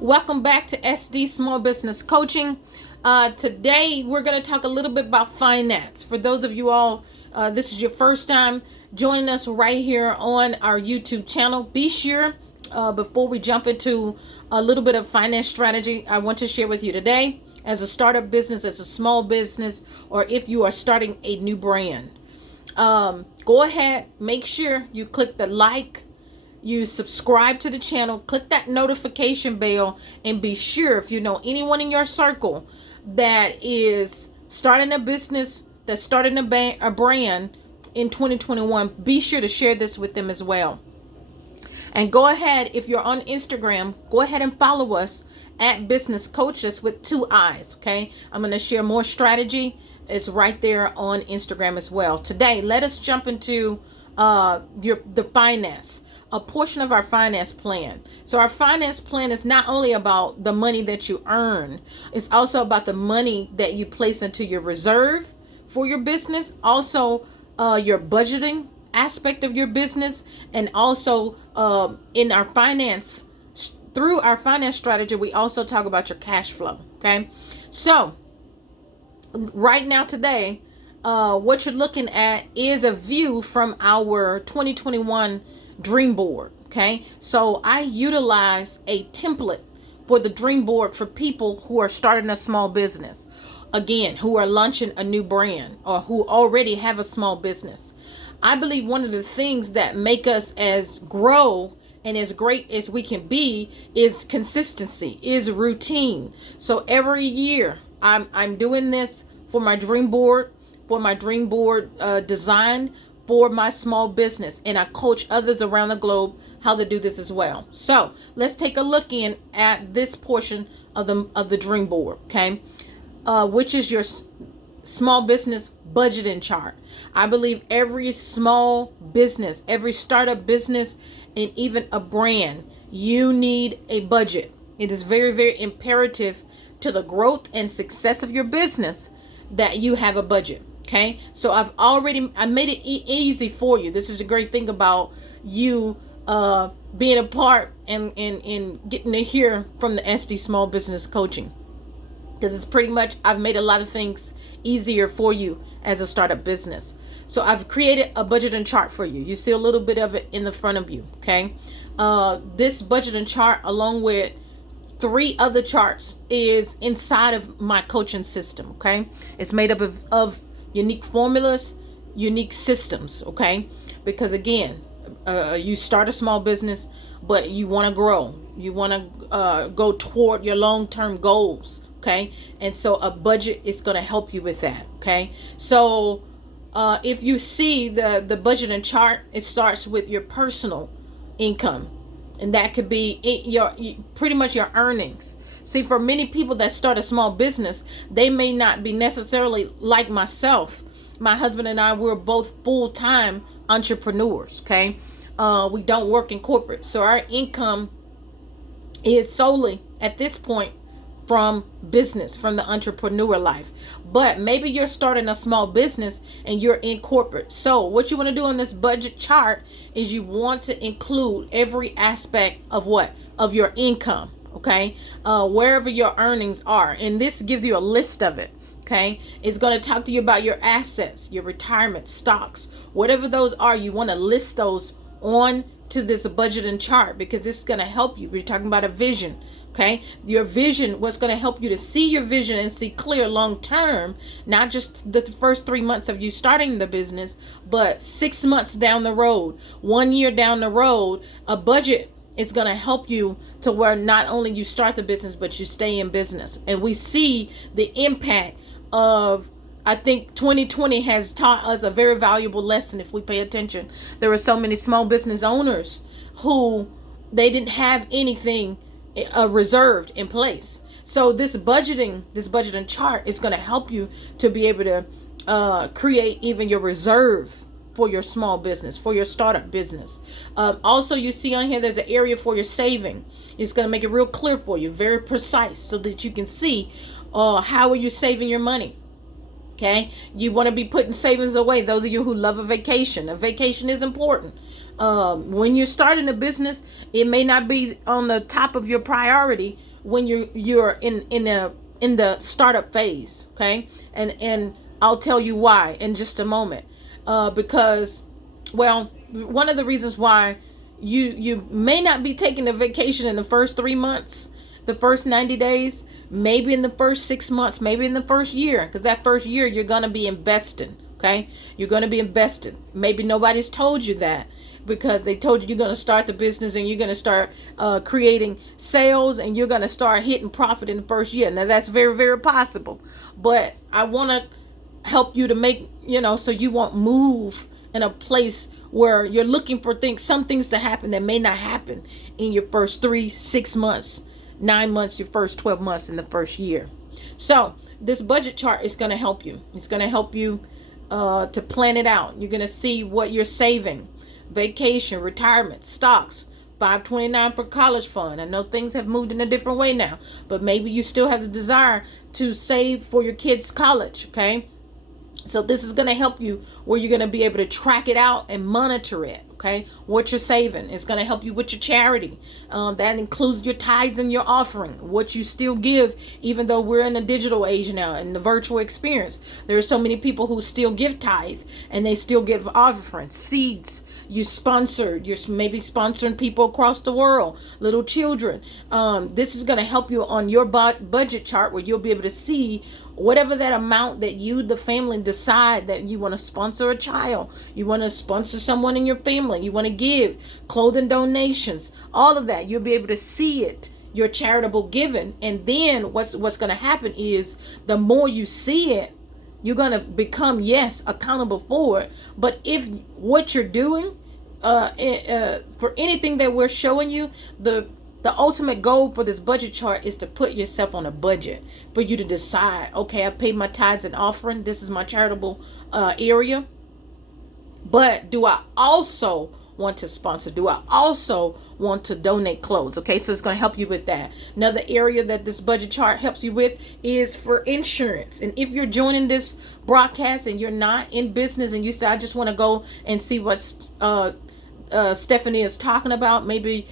Welcome back to SD Small Business Coaching. Today, we're going to talk a little bit about finance. For those of you all, this is your first time joining us right here on our YouTube channel. Be sure, before we jump into a little bit of finance strategy, I want to share with you today as a startup business, as a small business, or if you are starting a new brand. Go ahead, make sure you click the like, you subscribe to the channel, click that notification bell, and be sure if you know anyone in your circle that is starting a business, that's starting a brand in 2021, be sure to share this with them as well. And go ahead, if you're on Instagram, go ahead and follow us at Business Coaches with 2 eyes. Okay, I'm going to share more strategy. It's right there on Instagram as well. Today, let us jump into the finance, a portion of our finance plan. So our finance plan is not only about the money that you earn, it's also about the money that you place into your reserve for your business, also your budgeting aspect of your business, and also in our finance, through our finance strategy, we also talk about your cash flow. Okay, so right now today, what you're looking at is a view from our 2021 dream board. Okay, so I utilize a template for the dream board for people who are starting a small business, again, who are launching a new brand or who already have a small business. I believe one of the things that make us as grow and as great as we can be is consistency, is routine. So every year I'm doing this for my dream board, design for my small business, and I coach others around the globe how to do this as well. So let's take a look in at this portion of the dream board, okay, which is your small business budgeting chart. I believe every small business, every startup business, and even a brand, you need a budget. It is very, very imperative to the growth and success of your business that you have a budget. Okay, so I made it easy for you. This is a great thing about you being a part and getting to hear from the SD Small Business Coaching, because it's pretty much, I've made a lot of things easier for you as a startup business. So I've created a budgeting chart for you. You see a little bit of it in the front of you. Okay, this budgeting chart, along with 3 other charts, is inside of my coaching system. Okay, it's made up of unique formulas, unique systems. Okay, because again, you start a small business, but you want to grow, you want to go toward your long-term goals. Okay, and so a budget is going to help you with that. Okay, so if you see the budgeting chart, it starts with your personal income, and that could be pretty much your earnings. See, for many people that start a small business, they may not be necessarily like myself. My husband and I, we're both full-time entrepreneurs. Okay, we don't work in corporate, so our income is solely at this point from business, from the entrepreneur life. But maybe you're starting a small business and you're in corporate. So what you want to do on this budget chart is you want to include every aspect of your income. Okay, wherever your earnings are, and this gives you a list of it. Okay, it's going to talk to you about your assets, your retirement, stocks, whatever those are. You want to list those on to this budgeting chart, because this is going to help you. We're talking about a vision. Okay, your vision, what's going to help you to see your vision and see clear long term, not just the first 3 months of you starting the business, but 6 months down the road, 1 year down the road. A budget is going to help you to where not only you start the business, but you stay in business. And we see the impact of, I think 2020 has taught us a very valuable lesson if we pay attention. There are so many small business owners who they didn't have anything reserved in place. So this budgeting chart is going to help you to be able to create even your reserve for your small business, for your startup business. Also, you see on here, there's an area for your saving. It's going to make it real clear for you, very precise, so that you can see how are you saving your money. Okay, you want to be putting savings away. Those of you who love a vacation is important. When you're starting a business, it may not be on the top of your priority, when you're in the startup phase, okay? And I'll tell you why in just a moment. Because, well, one of the reasons why you may not be taking a vacation in the first 3 months, the first 90 days, maybe in the first 6 months, maybe in the first year, because that first year you're going to be investing. Okay, you're going to be invested. Maybe nobody's told you that, because they told you you're going to start the business and you're going to start creating sales and you're going to start hitting profit in the first year. Now that's very, very possible, but I want to help you to make, so you won't move in a place where you're looking for some things to happen that may not happen in your first 3, 6 months, 9 months, your first 12 months in the first year. So this budget chart is going to help you. It's going to help you to plan it out. You're going to see what you're saving, vacation, retirement, stocks, 529 for college fund. I know things have moved in a different way now, but maybe you still have the desire to save for your kids' college, okay? So this is going to help you where you're going to be able to track it out and monitor it, okay? What you're saving. It's going to help you with your charity. That includes your tithes and your offering, what you still give, even though we're in a digital age now, in the virtual experience. There are so many people who still give tithe and they still give offerings, seeds. You're maybe sponsoring people across the world, little children. This is going to help you on your budget chart, where you'll be able to see whatever that amount that you, the family, decide that you want to sponsor a child, you want to sponsor someone in your family, you want to give clothing donations, all of that. You'll be able to see it, your charitable giving. And then what's going to happen is, the more you see it, you're going to become, yes, accountable for it. But if what you're doing, for anything that we're showing you, the ultimate goal for this budget chart is to put yourself on a budget, for you to decide, okay, I paid my tithes and offering. This is my charitable area. But do I also want to sponsor? Do I also want to donate clothes? Okay, so it's going to help you with that. Another area that this budget chart helps you with is for insurance. And if you're joining this broadcast and you're not in business and you say, I just want to go and see what Stephanie is talking about, maybe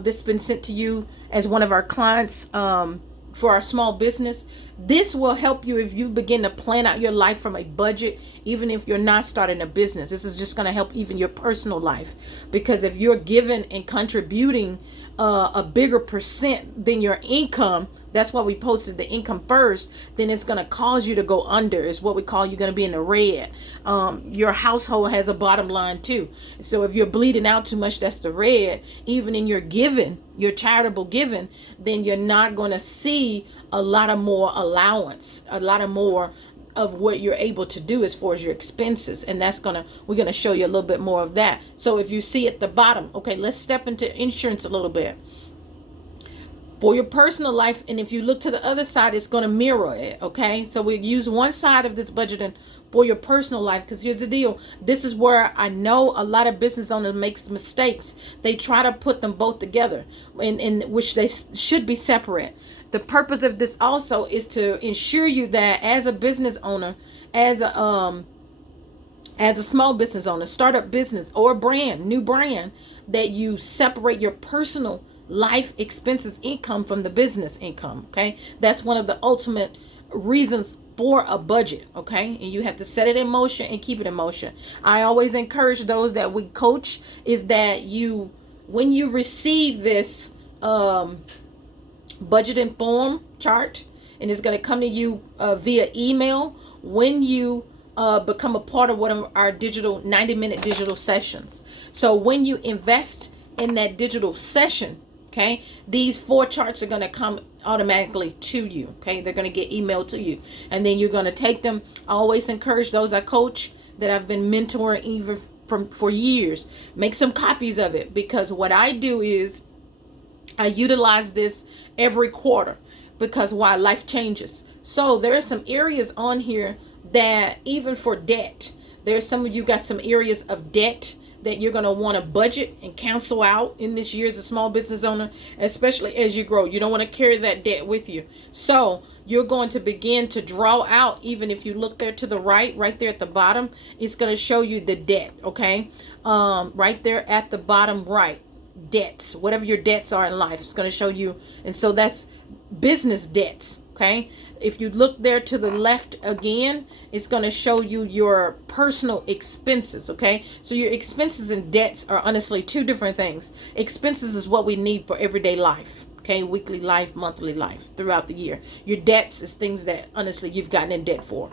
this has been sent to you as one of our clients for our small business. This will help you if you begin to plan out your life from a budget, even if you're not starting a business. This is just going to help even your personal life, because if you're giving and contributing a bigger percent than your income, that's why we posted the income first, then it's going to cause you to go under. It's what we call, you're going to be in the red. Your household has a bottom line too. So if you're bleeding out too much, that's the red. Even in your giving, your charitable giving, then you're not going to see a lot of more allowance, a lot of more of what you're able to do as far as your expenses. And we're going to show you a little bit more of that. So if you see at the bottom, okay, let's step into insurance a little bit. For your personal life, and if you look to the other side, it's going to mirror it, okay? So we use one side of this budgeting for your personal life, because here's the deal. This is where I know a lot of business owners makes mistakes. They try to put them both together, in which they should be separate. The purpose of this also is to ensure you that as a business owner, as a small business owner, startup business, or new brand, that you separate your personal life expenses income from the business income. Okay, that's one of the ultimate reasons for a budget. Okay, and you have to set it in motion and keep it in motion. I always encourage those that we coach is that when you receive this budgeting form chart, and it's going to come to you via email when you become a part of one of our 90-minute digital sessions. So when you invest in that digital session, okay, these 4 charts are going to come automatically to you. Okay, they're going to get emailed to you, and then you're going to take them. I always encourage those I coach that I've been mentoring even for years, make some copies of it, because what I do is I utilize this every quarter, because why? Life changes. So there are some areas on here that, even for debt, there's some of you got some areas of debt that you're going to want to budget and cancel out in this year as a small business owner, especially as you grow. You don't want to carry that debt with you. So you're going to begin to draw out, even if you look there to the right there at the bottom, it's going to show you the debt. Okay. Right there at the bottom right. debts, whatever your debts are in life. It's going to show you. And so that's business debts. Okay. If you look there to the left again, it's going to show you your personal expenses. Okay. So your expenses and debts are honestly two different things. Expenses is what we need for everyday life. Okay, weekly life, monthly life, throughout the year. Your debts is things that honestly you've gotten in debt for.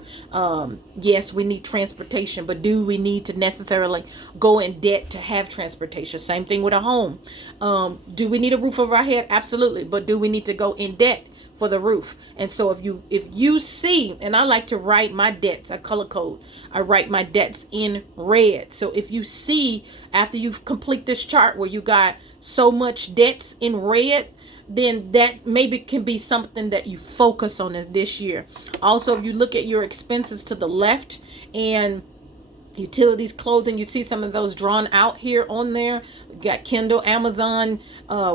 Yes, we need transportation, but do we need to necessarily go in debt to have transportation? Same thing with a home. Do we need a roof over our head? Absolutely, but do we need to go in debt for the roof? And so if you see, and I like to write my debts, I color code, I write my debts in red. So if you see after you complete this chart where you got so much debts in red, then that maybe can be something that you focus on this year. Also, if you look at your expenses to the left and utilities, clothing, you see some of those drawn out here on there. We got Kindle, Amazon.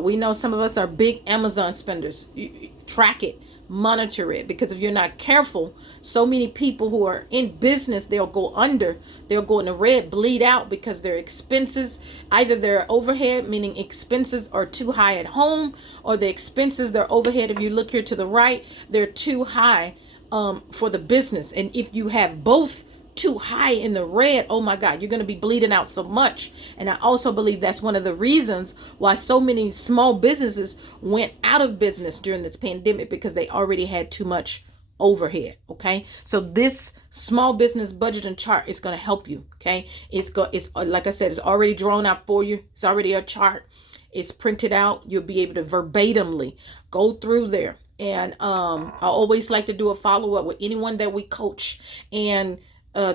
We know some of us are big Amazon spenders. You track it, monitor it, because if you're not careful, so many people who are in business, they'll go under, they'll go in the red, bleed out, because their expenses, either their overhead, meaning expenses are too high at home, or the expenses, their overhead, if you look here to the right, they're too high for the business. And if you have both too high in the red, oh my God, you're going to be bleeding out so much. And I also believe that's one of the reasons why so many small businesses went out of business during this pandemic, because they already had too much overhead. Okay, so this small business budgeting chart is going to help you. Okay, it's like I said, it's already drawn out for you. It's already a chart. It's printed out. You'll be able to verbatimly go through there. And I always like to do a follow-up with anyone that we coach, and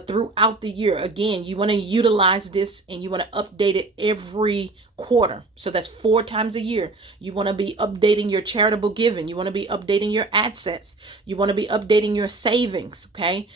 throughout the year. Again, you want to utilize this and you want to update it every quarter. So that's 4 times a year. You want to be updating your charitable giving. You want to be updating your assets. You want to be updating your savings. Okay.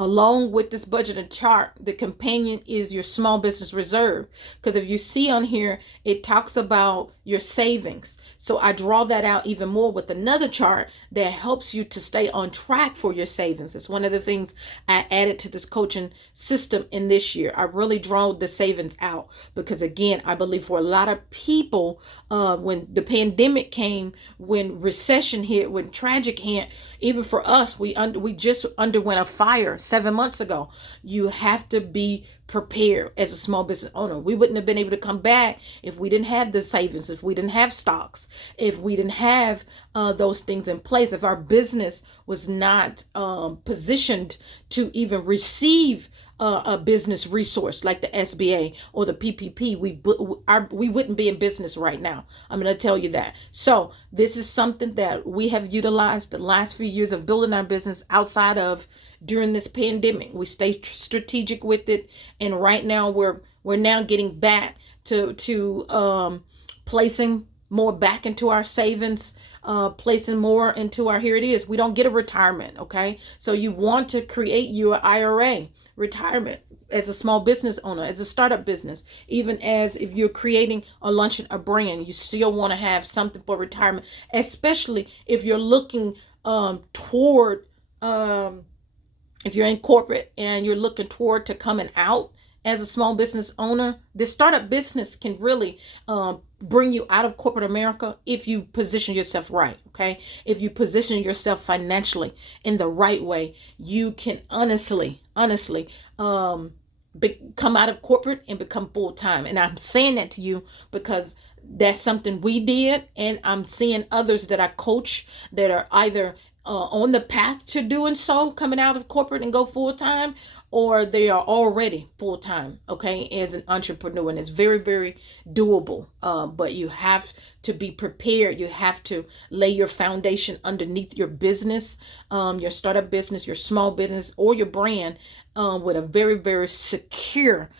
Along with this budgeting chart, the companion is your small business reserve. Because if you see on here, it talks about your savings. So I draw that out even more with another chart that helps you to stay on track for your savings. It's one of the things I added to this coaching system in this year. I really draw the savings out because, again, I believe for a lot of people, when the pandemic came, when recession hit, when tragic hit, even for us, we just underwent a fire 7 months ago. You have to be prepared as a small business owner. We wouldn't have been able to come back if we didn't have the savings, if we didn't have stocks, if we didn't have those things in place, if our business was not positioned to even receive a business resource like the SBA or the PPP, we wouldn't be in business right now. I'm going to tell you that. So this is something that we have utilized the last few years of building our business outside of during this pandemic. We stay strategic with it, and right now we're now getting back to placing more back into our savings, placing more into our, here it is. We don't get a retirement. Okay. So you want to create your IRA retirement as a small business owner, as a startup business, even as if you're creating or launching a brand, you still want to have something for retirement, especially if you're looking toward, if you're in corporate and you're looking toward to coming out as a small business owner. This startup business can really bring you out of corporate America if you position yourself right. Okay. If you position yourself financially in the right way, you can honestly come out of corporate and become full-time. And I'm saying that to you because that's something we did. And I'm seeing others that I coach that are either on the path to doing so, coming out of corporate and go full-time, or they are already full-time, okay, as an entrepreneur. And it's very, very doable. But you have to be prepared. You have to lay your foundation underneath your business, your startup business, your small business, or your brand with a very, very secure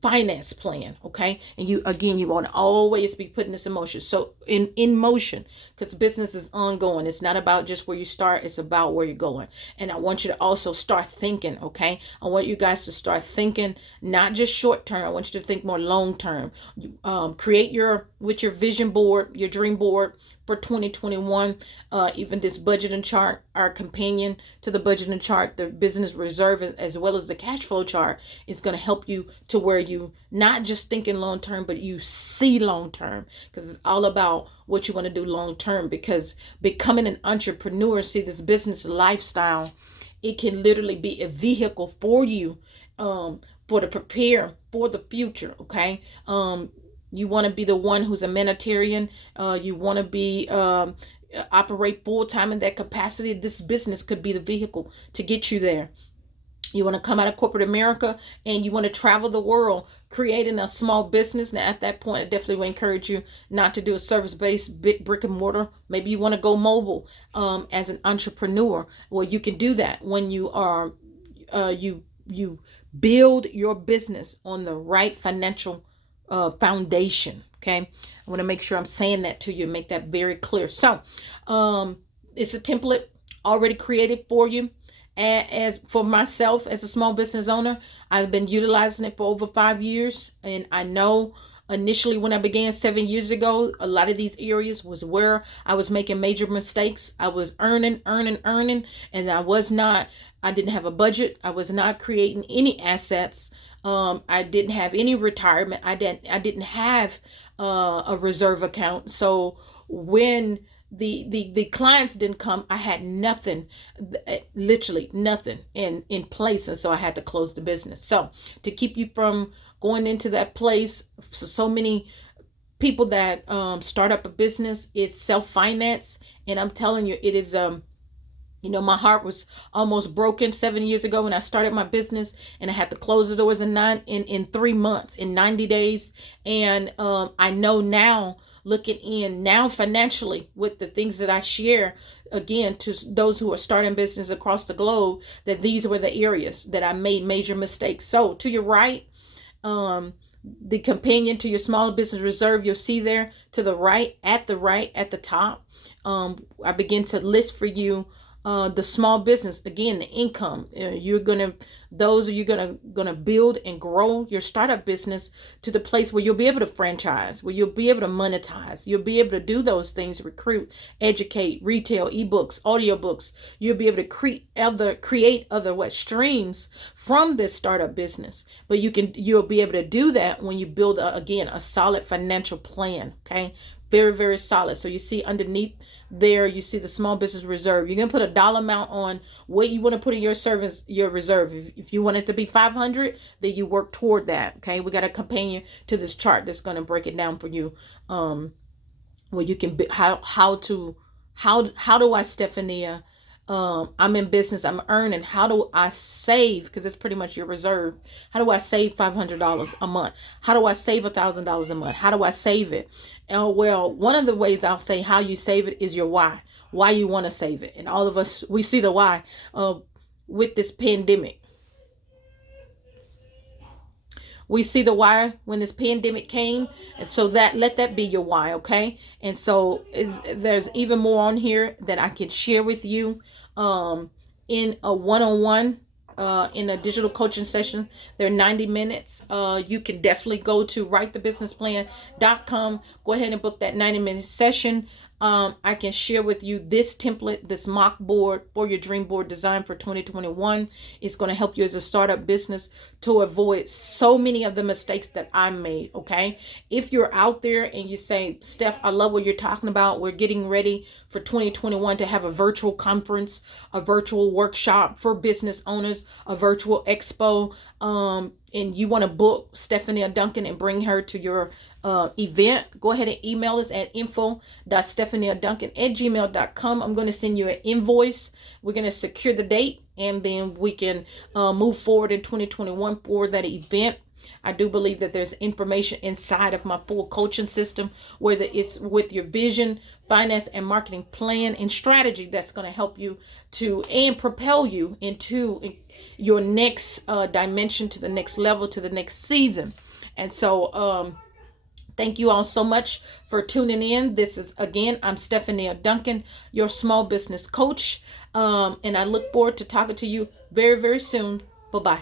finance plan. Okay. And you want to always be putting this in motion. So in motion, because business is ongoing. It's not about just where you start. It's about where you're going. And I want you to also start thinking. Okay. I want you guys to start thinking, not just short term. I want you to think more long term. Create with your vision board, your dream board, for 2021. Even this budgeting chart, our companion to the budgeting chart, the business reserve, as well as the cash flow chart, is going to help you to where you not just thinking long term, but you see long term, because it's all about what you want to do long term. Because becoming an entrepreneur, see, this business lifestyle, it can literally be a vehicle for you, for to prepare for the future. Okay. You want to be the one who's a humanitarian. You want to be operate full time in that capacity. This business could be the vehicle to get you there. You want to come out of corporate America and you want to travel the world creating a small business. Now, at that point, I definitely would encourage you not to do a service-based big brick and mortar. Maybe you want to go mobile as an entrepreneur. Well, you can do that when you are you build your business on the right financial foundation. Okay, I want to make sure I'm saying that to you, make that very clear. So it's a template already created for you. As for myself as a small business owner, I've been utilizing it for over 5 years. And I know initially when I began 7 years ago, a lot of these areas was where I was making major mistakes. I was earning, and I didn't have a budget. I was not creating any assets. I didn't have any retirement. I didn't have a reserve account. So when the clients didn't come, I had nothing, literally nothing in place. And so I had to close the business. So to keep you from going into that place, so many people that start up a business, is self-finance. And I'm telling you, it is my heart was almost broken 7 years ago when I started my business, and I had to close the doors in 3 months, in 90 days. And I know now, looking in now financially with the things that I share, again, to those who are starting business across the globe, that these were the areas that I made major mistakes. So to your right, the companion to your small business reserve, you'll see there to the right, at the top, I begin to list for you the small business, again, the income. You're gonna build and grow your startup business to the place where you'll be able to franchise, where you'll be able to monetize, you'll be able to do those things: recruit, educate, retail, ebooks, audiobooks. You'll be able to create other streams from this startup business. But you'll be able to do that when you build a solid financial plan. Okay. Very, very solid. So you see underneath there, you see the small business reserve. You're going to put a dollar amount on what you want to put in your reserve. If you want it to be 500, then you work toward that. Okay. We got a companion to this chart that's going to break it down for you. Where you can, how do I, Stephania, I'm in business, I'm earning, how do I save? Because it's pretty much your reserve. How do I save $500 a month? How do I save $1,000 a month? How do I save it? Well, one of the ways I'll say how you save it is your why you want to save it. And all of us, we see the why with this pandemic. We see the why when this pandemic came. And so let that be your why. Okay. And so there's even more on here that I can share with you in a one-on-one, in a digital coaching session. They're 90 minutes. You can definitely go to writethebusinessplan.com. Go ahead and book that 90-minute session. I can share with you this template, this mock board for your dream board design for 2021. It's going to help you as a startup business to avoid so many of the mistakes that I made. Okay. If you're out there and you say, Steph, I love what you're talking about. We're getting ready for 2021 to have a virtual conference, a virtual workshop for business owners, a virtual expo, and you want to book Stephanie Duncan and bring her to your event, go ahead and email us at info.stephaniaduncan@gmail.com. I'm going to send you an invoice. We're going to secure the date, and then we can move forward in 2021 for that event. I do believe that there's information inside of my full coaching system, whether it's with your vision, finance, and marketing plan and strategy, that's going to help you and propel you into your next dimension, to the next level, to the next season. And so thank you all so much for tuning in. This is, again, I'm Stephanie Duncan, your small business coach. And I look forward to talking to you very, very soon. Bye-bye.